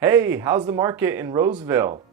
Hey, how's the market in Roseville?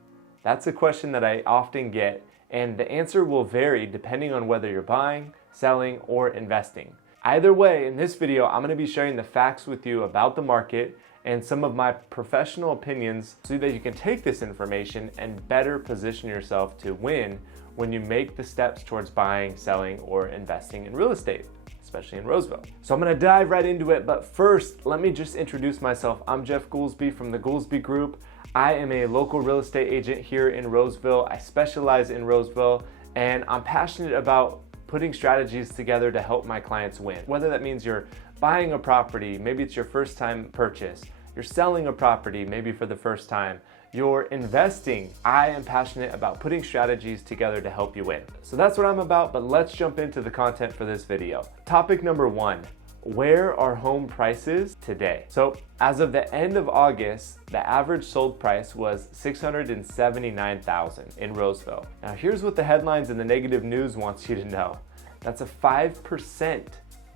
That's a question that I often get, and the answer will vary depending on whether you're buying, selling, or investing. Either way, in this video, I'm going to be sharing the facts with you about the market and some of my professional opinions so that you can take this information and better position yourself to win when you make the steps towards buying, selling, or investing in real estate, especially in Roseville. So I'm gonna dive right into it, but first, let me just introduce myself. I'm Jeff Goolsby from the Goolsby Group. I am a local real estate agent here in Roseville. I specialize in Roseville, and I'm passionate about putting strategies together to help my clients win. Whether that means you're buying a property, maybe it's your first time purchase, you're selling a property, maybe for the first time, you're investing. I am passionate about putting strategies together to help you win. So that's what I'm about, but let's jump into the content for this video. Topic number one, where are home prices today? So as of the end of August, the average sold price was $679,000 in Roseville. Now here's what the headlines and the negative news wants you to know. That's a 5%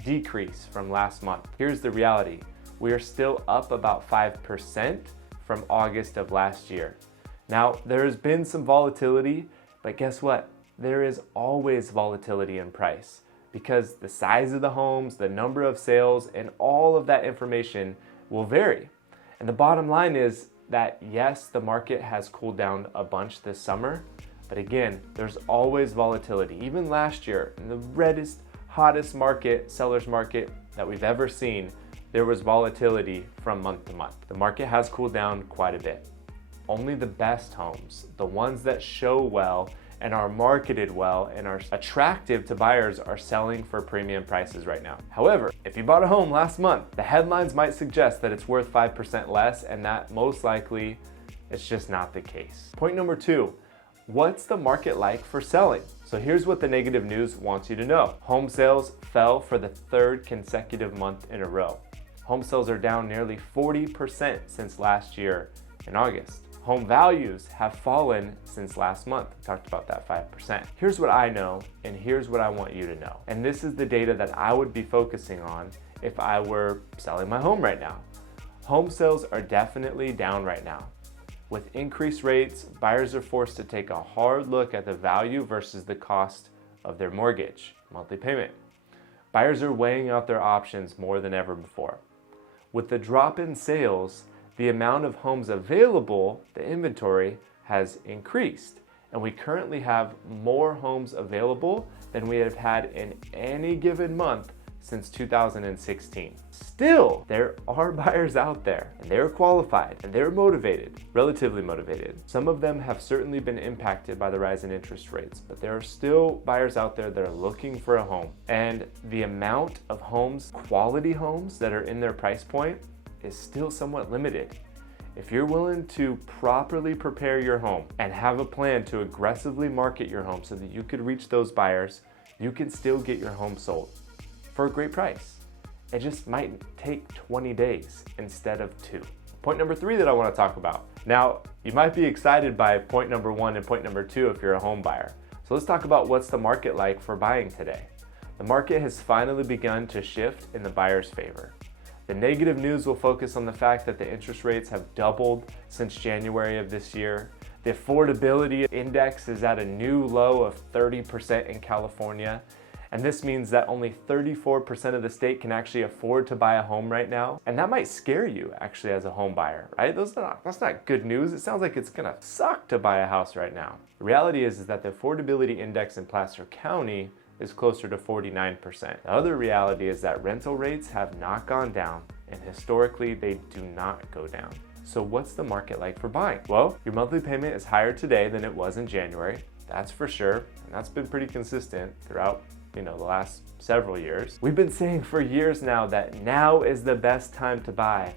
decrease from last month. Here's the reality. We are still up about 5% from August of last year. Now, there's been some volatility, but guess what? There is always volatility in price because the size of the homes, the number of sales, and all of that information will vary. And the bottom line is that yes, the market has cooled down a bunch this summer, but again, there's always volatility. Even last year, in the reddest, hottest market, seller's market that we've ever seen, there was volatility from month to month. The market has cooled down quite a bit. Only the best homes, the ones that show well and are marketed well and are attractive to buyers, are selling for premium prices right now. However, if you bought a home last month, the headlines might suggest that it's worth 5% less, and that most likely it's just not the case. Point number two, what's the market like for selling? So here's what the negative news wants you to know. Home sales fell for the third consecutive month in a row. Home sales are down nearly 40% since last year in August. Home values have fallen since last month. We talked about that 5%. Here's what I know, and here's what I want you to know. And this is the data that I would be focusing on if I were selling my home right now. Home sales are definitely down right now. With increased rates, buyers are forced to take a hard look at the value versus the cost of their mortgage, monthly payment. Buyers are weighing out their options more than ever before. With the drop in sales, the amount of homes available, the inventory, has increased. And we currently have more homes available than we have had in any given month since 2016. Still, there are buyers out there, and they're qualified, and they're motivated, relatively motivated. Some of them have certainly been impacted by the rise in interest rates, but there are still buyers out there that are looking for a home. And the amount of homes, quality homes, that are in their price point is still somewhat limited. If you're willing to properly prepare your home and have a plan to aggressively market your home so that you could reach those buyers, you can still get your home sold for a great price. It just might take 20 days instead of 2. Point number 3 that I want to talk about. Now, you might be excited by point number 1 and point number 2 if you're a home buyer. So let's talk about what's the market like for buying today. The market has finally begun to shift in the buyer's favor. The negative news will focus on the fact that the interest rates have doubled since January of this year. The affordability index is at a new low of 30% in California. And this means that only 34% of the state can actually afford to buy a home right now. And that might scare you actually as a home buyer, right? That's not good news. It sounds like it's gonna suck to buy a house right now. The reality is that the affordability index in Placer County is closer to 49%. The other reality is that rental rates have not gone down, and historically they do not go down. So what's the market like for buying? Well, your monthly payment is higher today than it was in January. That's for sure, and that's been pretty consistent throughout the last several years. We've been saying for years now that now is the best time to buy,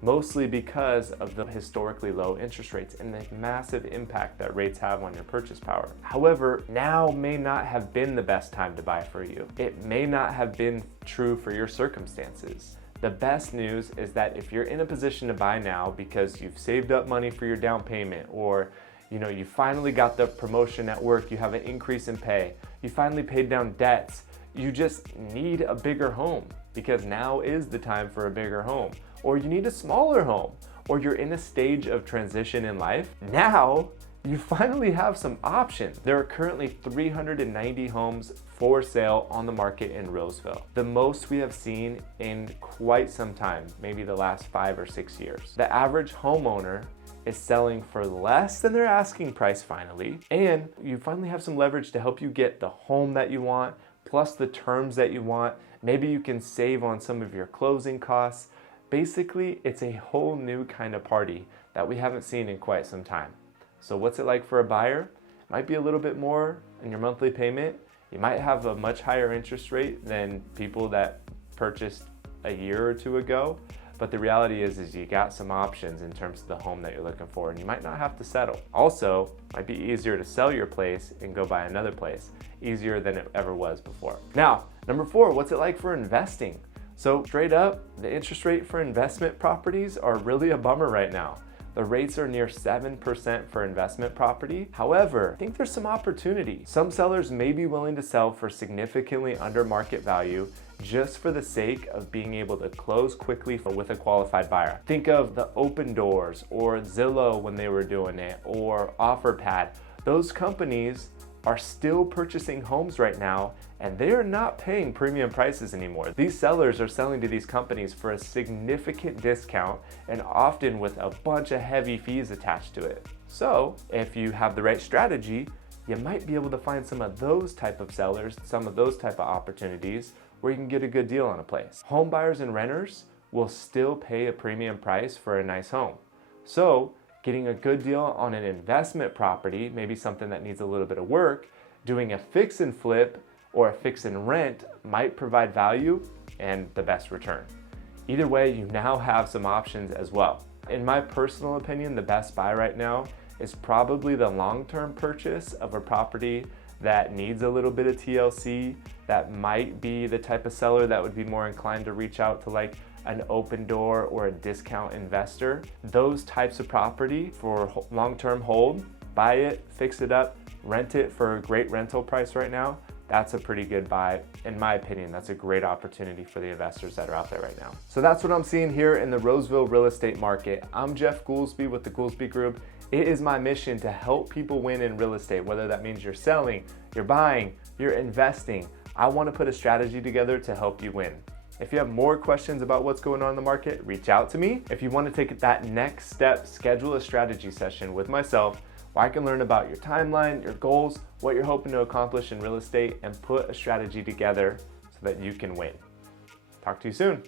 mostly because of the historically low interest rates and the massive impact that rates have on your purchase power. However, now may not have been the best time to buy for you. It may not have been true for your circumstances. The best news is that if you're in a position to buy now because you've saved up money for your down payment, or you finally got the promotion at work, you have an increase in pay, you finally paid down debts, you just need a bigger home because now is the time for a bigger home. Or you need a smaller home, or you're in a stage of transition in life, now you finally have some options. There are currently 390 homes for sale on the market in Roseville, the most we have seen in quite some time, maybe the last 5 or 6 years. The average homeowner is selling for less than their asking price finally, and you finally have some leverage to help you get the home that you want, plus the terms that you want. Maybe you can save on some of your closing costs. Basically, it's a whole new kind of party that we haven't seen in quite some time. So what's it like for a buyer? Might be a little bit more in your monthly payment. You might have a much higher interest rate than people that purchased a year or two ago. But the reality is you got some options in terms of the home that you're looking for, and you might not have to settle. Also, might be easier to sell your place and go buy another place, easier than it ever was before. Now, number 4, what's it like for investing? So straight up, the interest rate for investment properties are really a bummer right now. The rates are near 7% for investment property. However, I think there's some opportunity. Some sellers may be willing to sell for significantly under market value just for the sake of being able to close quickly with a qualified buyer. Think of the Open Doors or Zillow when they were doing it, or OfferPad. Those companies are still purchasing homes right now, and they are not paying premium prices anymore. These sellers are selling to these companies for a significant discount, and often with a bunch of heavy fees attached to it. So if you have the right strategy, you might be able to find some of those type of sellers, some of those type of opportunities where you can get a good deal on a place. Home buyers and renters will still pay a premium price for a nice home. So getting a good deal on an investment property, maybe something that needs a little bit of work, doing a fix and flip or a fix and rent might provide value and the best return. Either way, you now have some options as well. In my personal opinion, the best buy right now is probably the long-term purchase of a property that needs a little bit of TLC, that might be the type of seller that would be more inclined to reach out to like an Open Door or a discount investor. Those types of property for long-term hold, buy it, fix it up, rent it for a great rental price right now. That's a pretty good buy. In my opinion, that's a great opportunity for the investors that are out there right now. So that's what I'm seeing here in the Roseville real estate market. I'm Jeff Goolsby with the Goolsby Group. It is my mission to help people win in real estate, whether that means you're selling, you're buying, you're investing. I want to put a strategy together to help you win. If you have more questions about what's going on in the market, reach out to me. If you want to take that next step, schedule a strategy session with myself where I can learn about your timeline, your goals, what you're hoping to accomplish in real estate, and put a strategy together so that you can win. Talk to you soon.